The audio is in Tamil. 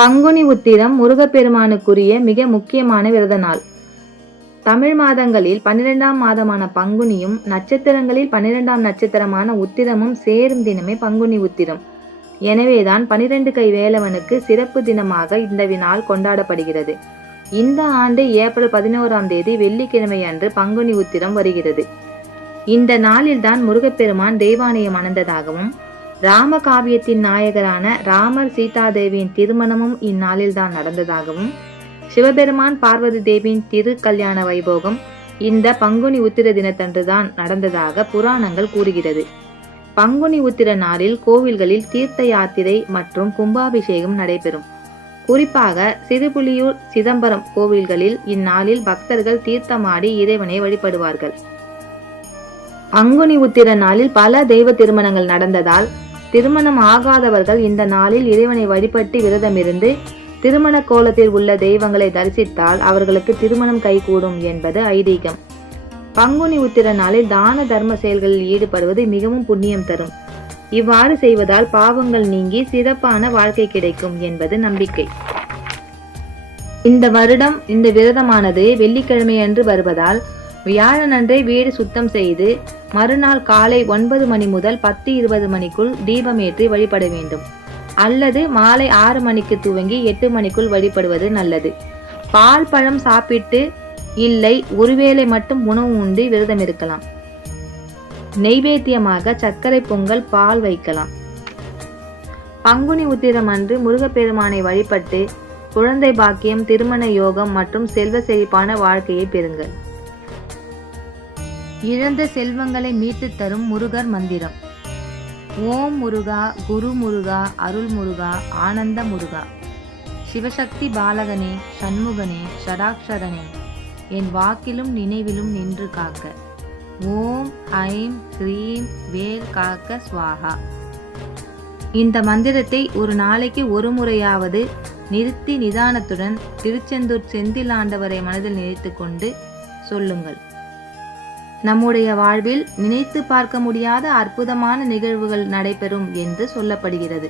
பங்குனி உத்திரம் முருகப்பெருமானுக்குரிய மிக முக்கியமான விரத நாள். தமிழ் மாதங்களில் பன்னிரெண்டாம் மாதமான பங்குனியும் நட்சத்திரங்களில் பன்னிரெண்டாம் நட்சத்திரமான உத்திரமும் சேரும் தினமே பங்குனி உத்திரம். எனவேதான் பனிரெண்டு கை வேலவனுக்கு சிறப்பு தினமாக இந்த வினால் கொண்டாடப்படுகிறது. இந்த ஆண்டு ஏப்ரல் பதினோராம் தேதி வெள்ளிக்கிழமை அன்று பங்குனி உத்திரம் வருகிறது. இந்த நாளில்தான் முருகப்பெருமான் தெய்வானையம் அணைந்ததாகவும் ராம காவியத்தின் நாயகரான ராமர் சீதாதேவியின் திருமணமும் இந்நாளில்தான் நடந்ததாகவும் சிவபெருமான் பார்வதி தேவியின் திரு கல்யாண வைபோகம் இந்த பங்குனி உத்திர தினத்தன்றுதான் நடந்ததாக புராணங்கள் கூறுகிறது. பங்குனி உத்திர நாளில் கோவில்களில் தீர்த்த யாத்திரை மற்றும் கும்பாபிஷேகம் நடைபெறும். குறிப்பாக சிறுபுலியூர் சிதம்பரம் கோவில்களில் இந்நாளில் பக்தர்கள் தீர்த்தமாடி இறைவனை வழிபடுவார்கள். பங்குனி உத்திர நாளில் பல தெய்வ திருமணங்கள் நடந்ததால் திருமணம் ஆகாதவர்கள் இந்த நாளில் இறைவனை வழிபட்டு விரதமிருந்து திருமண கோலத்தில் உள்ள தெய்வங்களை தரிசித்தால் அவர்களுக்கு திருமணம் கைகூடும் என்பது ஐதீகம். பங்குனி உத்திர நாளில் தான தர்ம செயல்களில் ஈடுபடுவது மிகவும் புண்ணியம் தரும். இவ்வாறு செய்வதால் பாவங்கள் நீங்கி சிறப்பான வாழ்க்கை கிடைக்கும் என்பது நம்பிக்கை. இந்த வருடம் இந்த விரதமானது வெள்ளிக்கிழமை அன்று வருவதால் வியாழனன்றே வீடு சுத்தம் செய்து மறுநாள் காலை ஒன்பது மணி முதல் பத்து இருபது மணிக்குள் தீபமேற்றி வழிபட வேண்டும். அல்லது மாலை ஆறு மணிக்கு துவங்கி எட்டு மணிக்குள் வழிபடுவது நல்லது. பால் பழம் சாப்பிட்டு இல்லை ஒருவேளை மட்டும் உணவு உண்டு விரதம் இருக்கலாம். நெய்வேத்தியமாக சர்க்கரை பொங்கல் பால் வைக்கலாம். பங்குனி உத்திரம் அன்று முருகப்பெருமானை வழிபட்டு குழந்தை பாக்கியம் திருமண யோகம் மற்றும் செல்வ செழிப்பான வாழ்க்கையை பெறுங்கள். இழந்த செல்வங்களை மீட்டு தரும் முருகர் மந்திரம். ஓம் முருகா குரு முருகா அருள் முருகா ஆனந்த முருகா. சிவசக்தி பாலகனே சண்முகனே ஷடாக்ஷரனே என் வாக்கிலும் நினைவிலும் நின்று காக்க. ஓம் ஐம் ஹ்ரீம் வேல் காக்க ஸ்வாகா இந்த மந்திரத்தை ஒரு நாளைக்கு ஒரு முறையாவது நிறுத்தி நிதானத்துடன் திருச்செந்தூர் செந்தில் ஆண்டவரை மனதில் நினைத்து கொண்டு சொல்லுங்கள். நம்முடைய வாழ்வில் நினைத்து பார்க்க முடியாத அற்புதமான நிகழ்வுகள் நடைபெறும் என்று சொல்லப்படுகிறது.